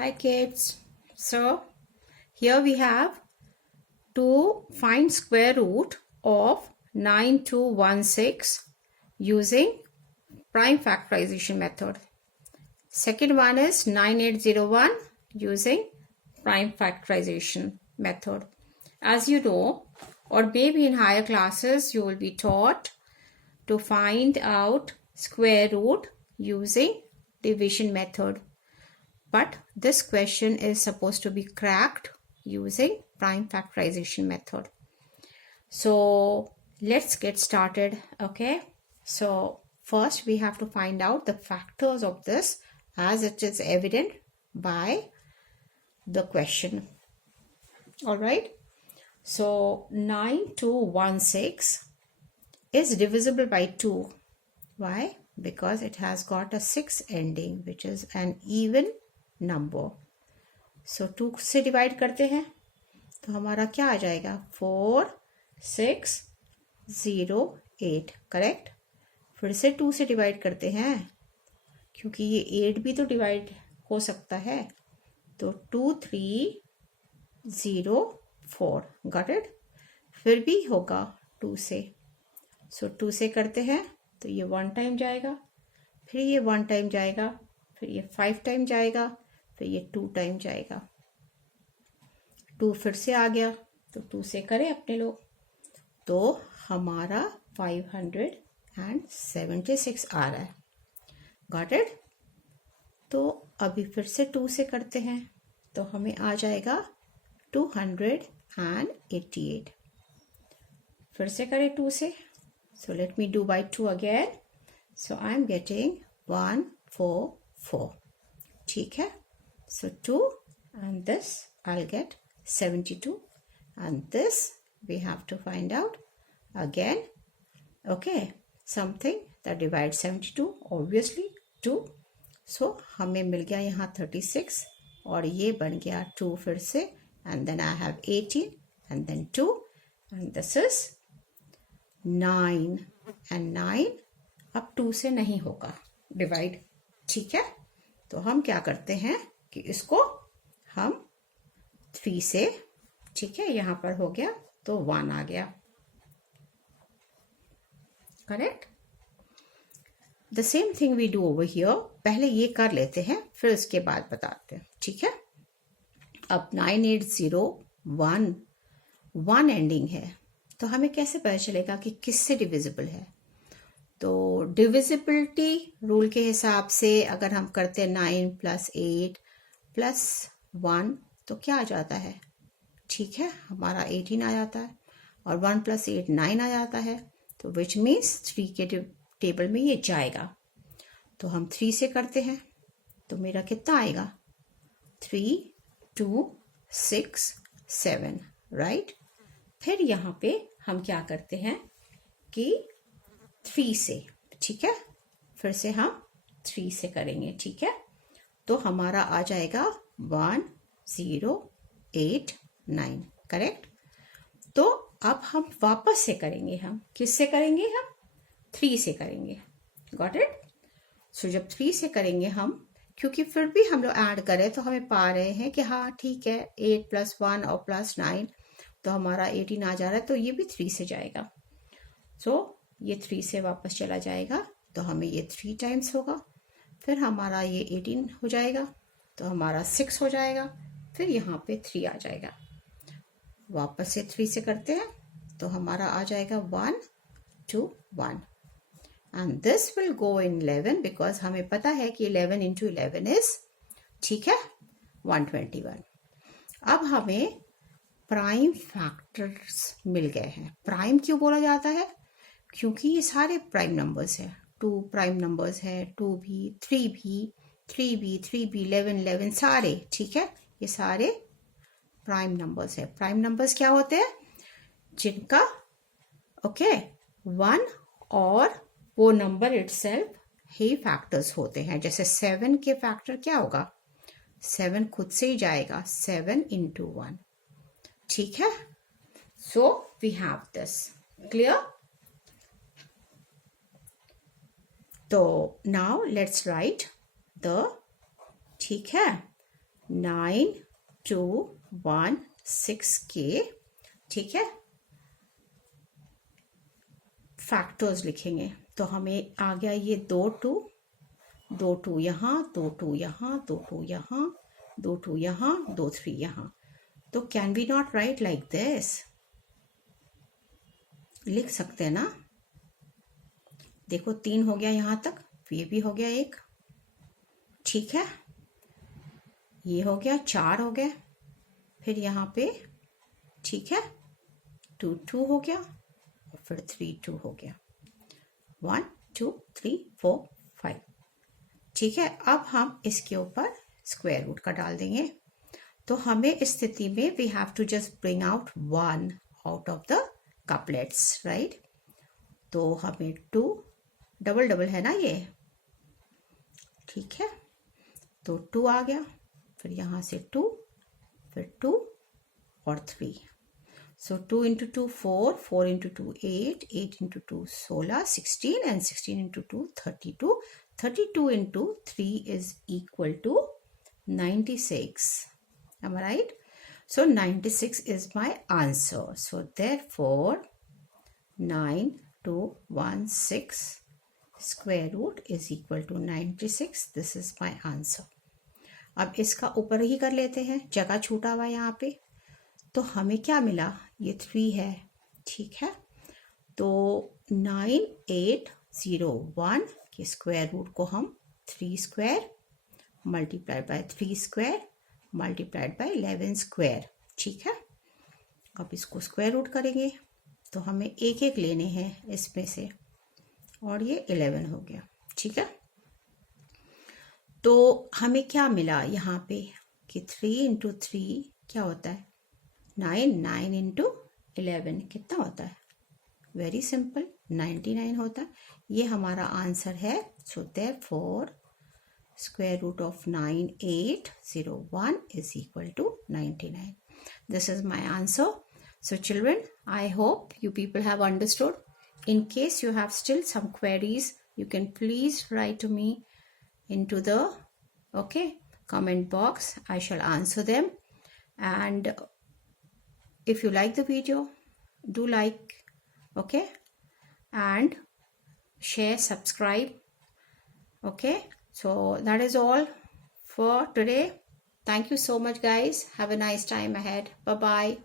Hi kids. So here we have to find square root of 9216 using prime factorization method. Second one is 9801 using prime factorization method. As you know, or maybe in higher classes you will be taught to find out square root using division method. But this question is supposed to be cracked using prime factorization method. So let's get started. Okay. So first we have to find out the factors of this as it is evident by the question. All right. So 9216 is divisible by 2. Why? Because it has got a 6 ending, which is an even number. So 2 से divide करते हैं तो हमारा क्या आ जाएगा 4608. Correct. फिर से 2 से डिवाइड करते हैं क्योंकि ये 8 भी तो डिवाइड हो सकता है तो 2304. Got it. फिर भी होगा 2 से. सो 2 से करते हैं तो ये 1 टाइम जाएगा, फिर ये 1 टाइम जाएगा, फिर ये 5 टाइम जाएगा, फिर ये 2 टाइम जाएगा. 2 फिर से आ गया तो 2 से करें अपने लोग तो हमारा 576 आ रहा है. Got it. तो अभी फिर से 2 से करते हैं तो हमें आ जाएगा 288. फिर से करें 2 से. So let me do by 2 again. So I am getting 144. ठीक है. So 2 and this I'll get 72 and this we have to find out again. Okay, something that divides 72 obviously 2. So हमें मिल गया यहाँ 36 और ये बन गया 2 फिर से and then I have 18 and then 2 and this is 9 and 9 अब 2 से नहीं होगा डिवाइड. ठीक है. तो हम क्या करते हैं कि इसको हम 3 से, ठीक है, यहां पर हो गया तो 1 आ गया. Correct. The same thing we do over here. पहले ये कर लेते हैं फिर उसके बाद बताते हैं. ठीक है. अब 9801 1 एंडिंग है तो हमें कैसे पता चलेगा कि किससे डिविजिबल है. तो डिविजिबिलिटी रूल के हिसाब से अगर हम करते हैं 9 + 8 + 1 तो क्या आ जाता है. ठीक है. हमारा 18 आ जाता है और 1 + 8 9 आ जाता है. तो विच मीन्स 3 के टेबल में ये जाएगा. तो हम 3 से करते हैं तो मेरा कितना आएगा 3 2 6 7. राइट. फिर यहाँ पे हम क्या करते हैं कि 3 से, ठीक है, फिर से हम 3 से करेंगे. ठीक है. तो हमारा आ जाएगा 1089. करेक्ट. तो अब हम वापस से करेंगे. हम किससे करेंगे. हम 3 से करेंगे. Got it. सो जब 3 से करेंगे हम, क्योंकि फिर भी हम लोग ऐड करें तो हमें पा रहे हैं कि हाँ ठीक है 8 + 1 और +9 तो हमारा 18 आ जा रहा है. तो ये भी 3 से जाएगा. सो ये 3 से वापस चला जाएगा तो हमें ये 3 टाइम्स होगा. फिर हमारा ये 18 हो जाएगा तो हमारा 6 हो जाएगा. फिर यहाँ पे 3 आ जाएगा. वापस से 3 से करते हैं तो हमारा आ जाएगा 1 2 1 and this will go in 11 because हमें पता है कि 11 × 11 इज, ठीक है, 121. अब हमें प्राइम फैक्टर्स मिल गए हैं. प्राइम क्यों बोला जाता है. क्योंकि ये सारे प्राइम नंबर्स हैं. 2 प्राइम नंबर्स है, 2 भी, 3 भी, 3 भी, 3 भी, 11 11 सारे. ठीक है. ये सारे प्राइम नंबर्स है. प्राइम नंबर्स क्या होते हैं जिनका 1 और वो नंबर इटसेल्फ ही फैक्टर्स होते हैं. जैसे 7 के फैक्टर क्या होगा 7 खुद से ही जाएगा 7 × 1. ठीक है. So we have this. Clear. तो नाउ लेट्स राइट द, ठीक है, 9216 के, ठीक है, फैक्टर्स लिखेंगे। तो हमें आ गया ये 2 2 यहाँ, 2 2 यहाँ, 2 2 यहाँ, 2 2 यहाँ, 2 3 यहाँ। तो can we not write like this? लिख सकते हैं ना। देखो 3 हो गया यहाँ तक, ये भी हो गया एक, ठीक है, ये हो गया 4 हो गया, फिर यहाँ पे, ठीक है, 2 2 हो गया, और फिर 3 2 हो गया, 1 2 3 4 5, ठीक है। अब हम इसके ऊपर स्क्वायर रूट का डाल देंगे। तो हमें इस स्थिति में we have to just bring out 1 out of the couplets, right. तो हमें 2 डबल डबल है ना ये, ठीक है, तो 2 आ गया, फिर यहाँ से 2, फिर 2 और 3। So 2 into 2 4, 4 into 2 8, 8 into 2 16, 16 and 16 into 2 32, 32 into 3 is equal to 96. Am I right? So 96 is my answer. So therefore 9216 square root is equal to 96. This is my answer. अब इसका ऊपर ही कर लेते हैं, जगह छूटा हुआ यहाँ पे। तो हमें क्या मिला, ये 3 है, ठीक है। तो 9801 के स्क्वायर रूट को हम 3 square multiplied by 3 square multiplied by 11 square, ठीक है। अब इसको स्क्वायर रूट करेंगे तो हमें एक एक लेने हैं इसमें से, और ये 11 हो गया, ठीक है। तो हमें क्या मिला यहाँ पे कि 3 इंटू 3 क्या होता है, 9, 9 इंटू 11 कितना होता है, वेरी सिंपल 99 होता है। ये हमारा आंसर है। So therefore square root of 9801 is equal to 99. This is my answer. So children, I hope you people have understood. In case you have still some queries, you can please write to me into the comment box. I shall answer them. And if you like the video, do like, and share, subscribe. So that is all for today. Thank you so much, guys. Have a nice time ahead. Bye bye.